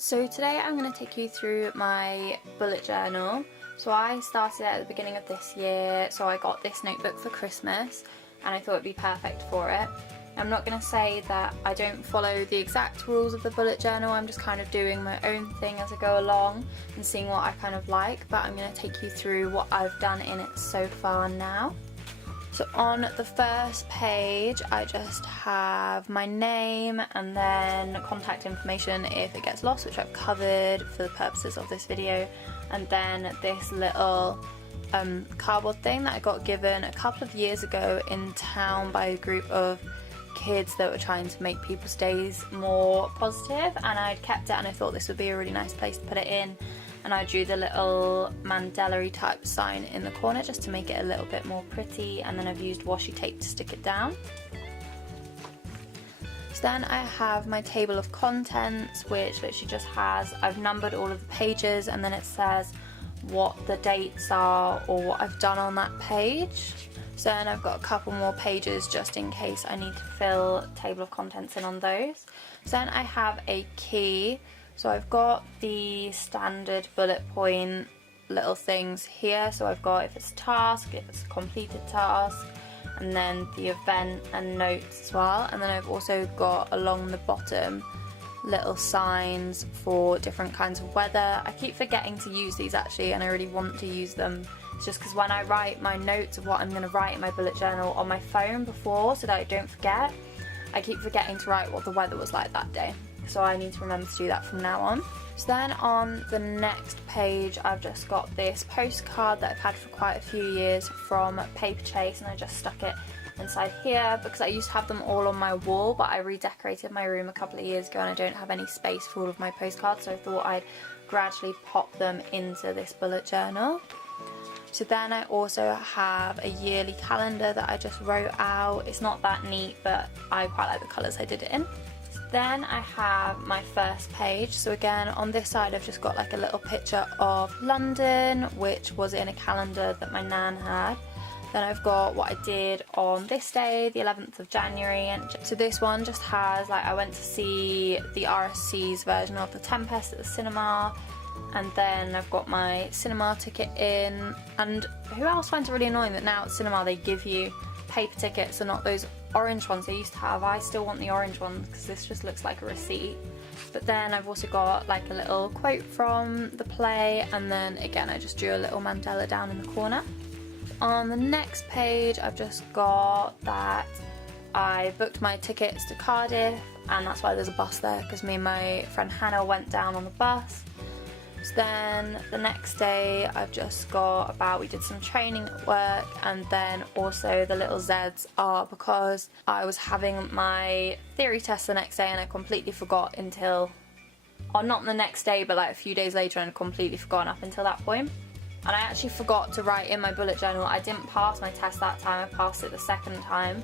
So today I'm going to take you through my bullet journal. So I started it at the beginning of this year, so I got this notebook for Christmas and I thought it'd be perfect for it. I'm not going to say that I don't follow the exact rules of the bullet journal, I'm just kind of doing my own thing as I go along and seeing what I kind of like, but I'm going to take you through what I've done in it so far now. So on the first page I just have my name and then contact information if it gets lost, which I've covered for the purposes of this video, and then this little cardboard thing that I got given a couple of years ago in town by a group of kids that were trying to make people's days more positive, and I'd kept it and I thought this would be a really nice place to put it in, and I drew the little Mandela-y type sign in the corner just to make it a little bit more pretty, and then I've used washi tape to stick it down. So then I have my table of contents, which literally just has, I've numbered all of the pages and then it says what the dates are or what I've done on that page. So then I've got a couple more pages just in case I need to fill table of contents in on those. So then I have a key. So I've got the standard bullet point little things here. So I've got if it's a task, if it's a completed task, and then the event and notes as well. And then I've also got along the bottom little signs for different kinds of weather. I keep forgetting to use these actually, and I really want to use them. It's just because when I write my notes of what I'm going to write in my bullet journal on my phone before so that I don't forget, I keep forgetting to write what the weather was like that day. So I need to remember to do that from now on. So then on the next page I've just got this postcard that I've had for quite a few years from Paper Chase, and I just stuck it inside here because I used to have them all on my wall, but I redecorated my room a couple of years ago and I don't have any space for all of my postcards, so I thought I'd gradually pop them into this bullet journal. So then I also have a yearly calendar that I just wrote out. It's not that neat, but I quite like the colours I did it in. Then I have my first page. So again, on this side I've just got like a little picture of London, which was in a calendar that my nan had. Then I've got what I did on this day, the 11th of January, and so this one just has like I went to see the RSC's version of The Tempest at the cinema, and then I've got my cinema ticket in. And who else finds it really annoying that now at cinema they give you paper tickets and not those orange ones they used to have? I still want the orange ones because this just looks like a receipt. But then I've also got like a little quote from the play, and then again I just drew a little Mandela down in the corner. On the next page I've just got that I booked my tickets to Cardiff, and that's why there's a bus there because me and my friend Hannah went down on the bus. So then the next day I've just got about we did some training at work, and then also the little Zs are because I was having my theory test the next day and I completely forgot until, or not the next day but like a few days later, and completely forgotten up until that point. And I actually forgot to write in my bullet journal, I didn't pass my test that time, I passed it the second time,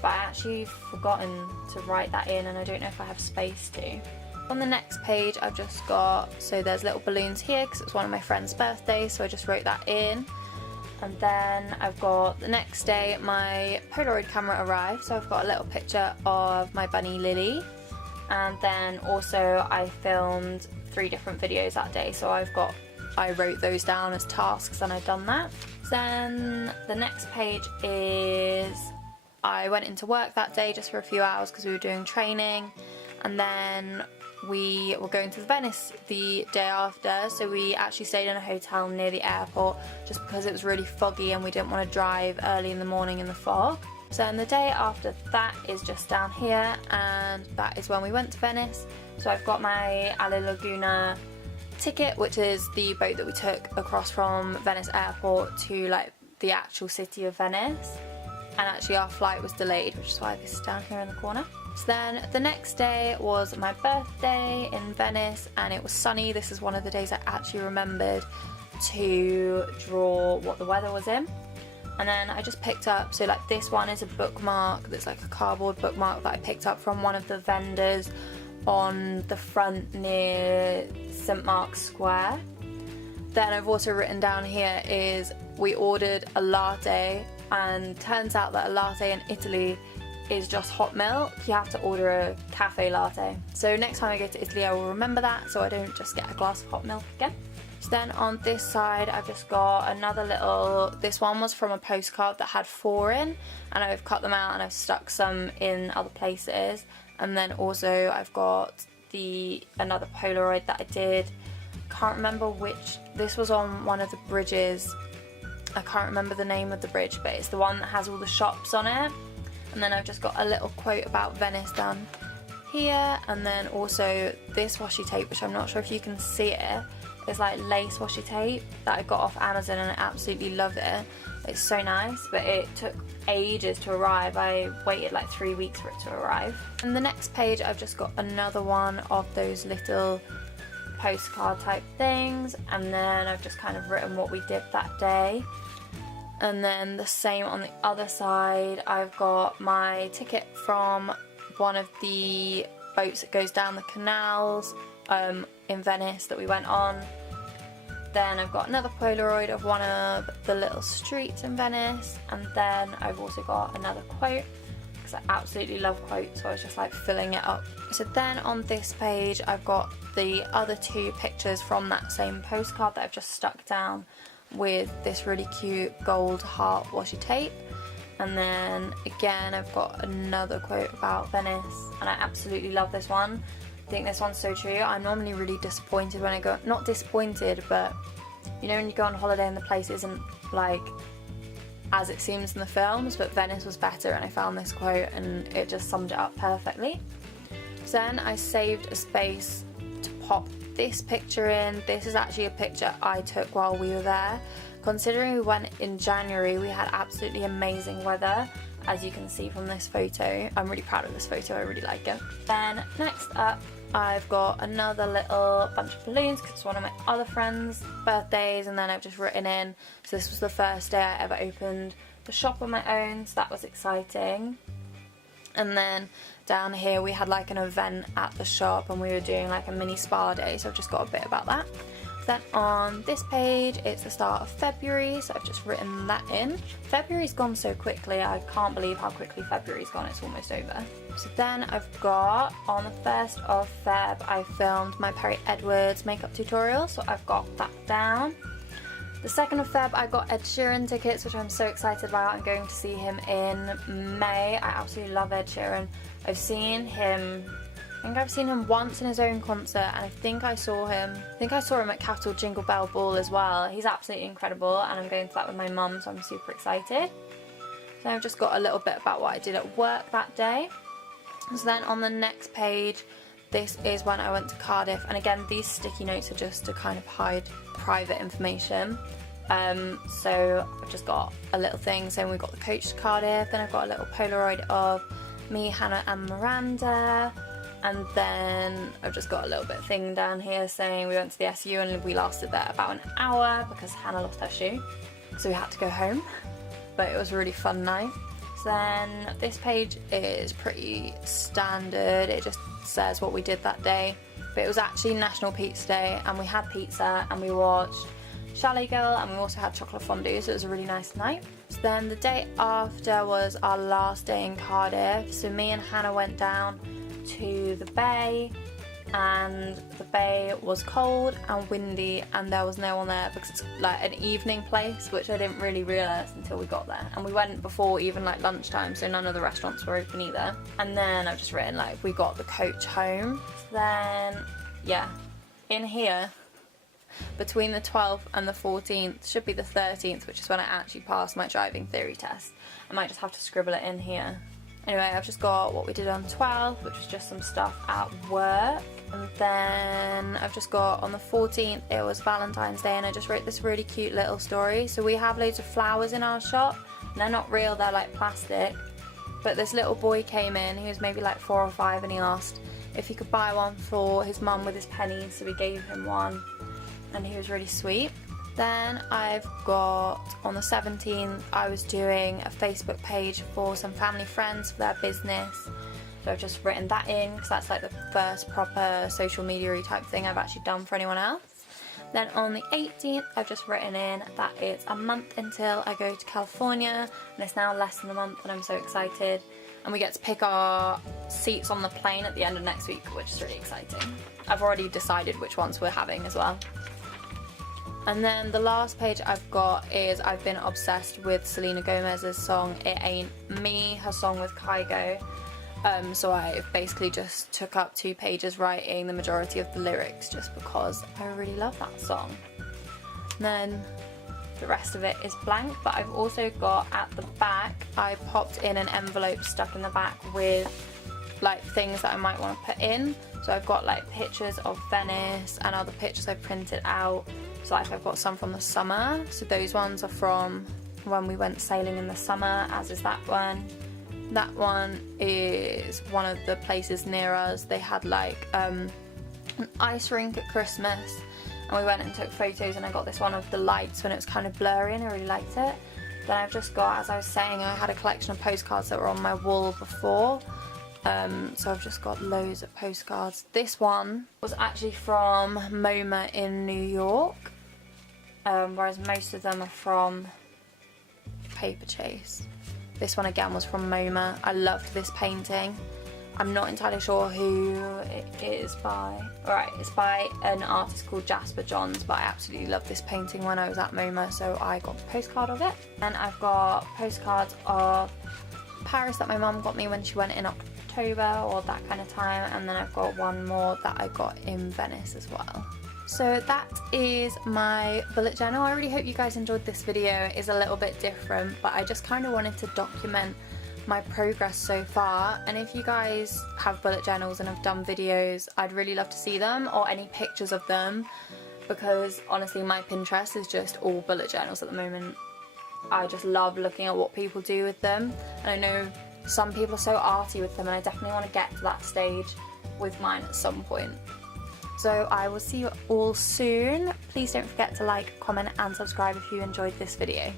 but I actually forgotten to write that in and I don't know if I have space to. On the next page I've just got, so there's little balloons here because it's one of my friend's birthdays, so I just wrote that in. And then I've got the next day my Polaroid camera arrived, so I've got a little picture of my bunny Lily. And then also I filmed 3 different videos that day, so I wrote those down as tasks and I've done that. Then the next page is I went into work that day just for a few hours because we were doing training, and then we were going to Venice the day after, so we actually stayed in a hotel near the airport just because it was really foggy and we didn't want to drive early in the morning in the fog. So then the day after that is just down here, and that is when we went to Venice. So I've got my Alle Laguna ticket, which is the boat that we took across from Venice airport to like the actual city of Venice, and actually our flight was delayed, which is why this is down here in the corner. So then the next day was my birthday in Venice and it was sunny. This is one of the days I actually remembered to draw what the weather was in. And then I just picked up, so like this one is a bookmark that's like a cardboard bookmark that I picked up from one of the vendors on the front near St Mark's Square. Then I've also written down here is we ordered a latte, and turns out that a latte in Italy is just hot milk. You have to order a cafe latte. So next time I go to Italy I will remember that, so I don't just get a glass of hot milk again. So then on this side I've just got another little, this one was from a postcard that had 4 in, and I've cut them out and I've stuck some in other places. And then also I've got another Polaroid that I did, can't remember which, this was on one of the bridges, I can't remember the name of the bridge, but it's the one that has all the shops on it. And then I've just got a little quote about Venice down here, and then also this washi tape, which I'm not sure if you can see it. It's like lace washi tape that I got off Amazon and I absolutely love it. It's so nice, but it took ages to arrive. I waited like 3 weeks for it to arrive. And the next page I've just got another one of those little postcard type things, and then I've just kind of written what we did that day. And then the same on the other side, I've got my ticket from one of the boats that goes down the canals in Venice that we went on. Then I've got another Polaroid of one of the little streets in Venice, and then I've also got another quote, because I absolutely love quotes, so I was just like filling it up. So then on this page I've got the other 2 pictures from that same postcard that I've just stuck down with this really cute gold heart washi tape. And then again I've got another quote about Venice, and I absolutely love this one. I think this one's so true. I'm normally really disappointed when I go, not disappointed, but you know when you go on holiday and the place isn't like as it seems in the films, but Venice was better, and I found this quote and it just summed it up perfectly. So then I saved a space to pop this picture in. This is actually a picture I took while we were there. Considering we went in January, we had absolutely amazing weather, as you can see from this photo. I'm really proud of this photo, I really like it. Then next up I've got another little bunch of balloons because it's one of my other friends' birthdays, and then I've just written in, so this was the first day I ever opened the shop on my own, so that was exciting. And then down here we had like an event at the shop and we were doing like a mini spa day, so I've just got a bit about that. Then on this page it's the start of February, so I've just written that in. February's gone so quickly, I can't believe how quickly February's gone, it's almost over. So then I've got, on the 1st of Feb, I filmed my Perry Edwards makeup tutorial, so I've got that down. The 2nd of Feb I got Ed Sheeran tickets, which I'm so excited about. I'm going to see him in May. I absolutely love Ed Sheeran. I think I've seen him once in his own concert, and I think I saw him at Capital Jingle Bell Ball as well. He's absolutely incredible, and I'm going to that with my mum, so I'm super excited. So I've just got a little bit about what I did at work that day. So then on the next page, this is when I went to Cardiff, and again these sticky notes are just to kind of hide private information. So I've just got a little thing saying we got the coach to Cardiff, then I've got a little Polaroid of me, Hannah and Miranda, and then I've just got a little bit of thing down here saying we went to the SU and we lasted there about an hour because Hannah lost her shoe, so we had to go home, but it was a really fun night. So then this page is pretty standard, it just says what we did that day, but it was actually National Pizza Day and we had pizza and we watched Chalet Girl and we also had chocolate fondue, so it was a really nice night. So then the day after was our last day in Cardiff, so me and Hannah went down to the bay, and the bay was cold and windy and there was no one there because it's like an evening place, which I didn't really realise until we got there, and we went before even like lunchtime, so none of the restaurants were open either. And then I've just written like we got the coach home. So then yeah, in here between the 12th and the 14th should be the 13th, which is when I actually passed my driving theory test. I might just have to scribble it in here. Anyway, I've just got what we did on 12th, which was just some stuff at work. And then I've just got on the 14th, it was Valentine's Day, and I just wrote this really cute little story. So we have loads of flowers in our shop, and they're not real, they're like plastic. But this little boy came in, he was maybe like 4 or 5, and he asked if he could buy one for his mum with his pennies, so we gave him one, and he was really sweet. Then I've got, on the 17th, I was doing a Facebook page for some family friends for their business. So I've just written that in, because that's like the first proper social media-y type thing I've actually done for anyone else. Then on the 18th, I've just written in that it's a month until I go to California, and it's now less than a month, and I'm so excited. and we get to pick our seats on the plane at the end of next week, which is really exciting. I've already decided which ones we're having as well. And then the last page I've got is I've been obsessed with Selena Gomez's song It Ain't Me, her song with Kygo. So I basically just took up 2 pages writing the majority of the lyrics just because I really love that song. And then the rest of it is blank, but I've also got at the back, I popped in an envelope stuck in the back with like things that I might want to put in. So I've got like pictures of Venice and other pictures I printed out. So like I've got some from the summer, so those ones are from when we went sailing in the summer, as is that one. That one is one of the places near us. They had like an ice rink at Christmas, and we went and took photos, and I got this one of the lights when it was kind of blurry and I really liked it. Then I've just got, as I was saying, I had a collection of postcards that were on my wall before. So I've just got loads of postcards. This one was actually from MoMA in New York, whereas most of them are from Paper Chase. This one again was from MoMA. I loved this painting. I'm not entirely sure who it is by. Alright, it's by an artist called Jasper Johns, but I absolutely loved this painting when I was at MoMA, so I got a postcard of it. And I've got postcards of Paris that my mum got me when she went in October or that kind of time, and then I've got one more that I got in Venice as well. So that is my bullet journal. I really hope you guys enjoyed this video. It is a little bit different, but I just kind of wanted to document my progress so far. And if you guys have bullet journals and have done videos, I'd really love to see them, or any pictures of them, because honestly my Pinterest is just all bullet journals at the moment. I just love looking at what people do with them, and I know some people are so arty with them, and I definitely want to get to that stage with mine at some point. So I will see you all soon. Please don't forget to like, comment and subscribe if you enjoyed this video.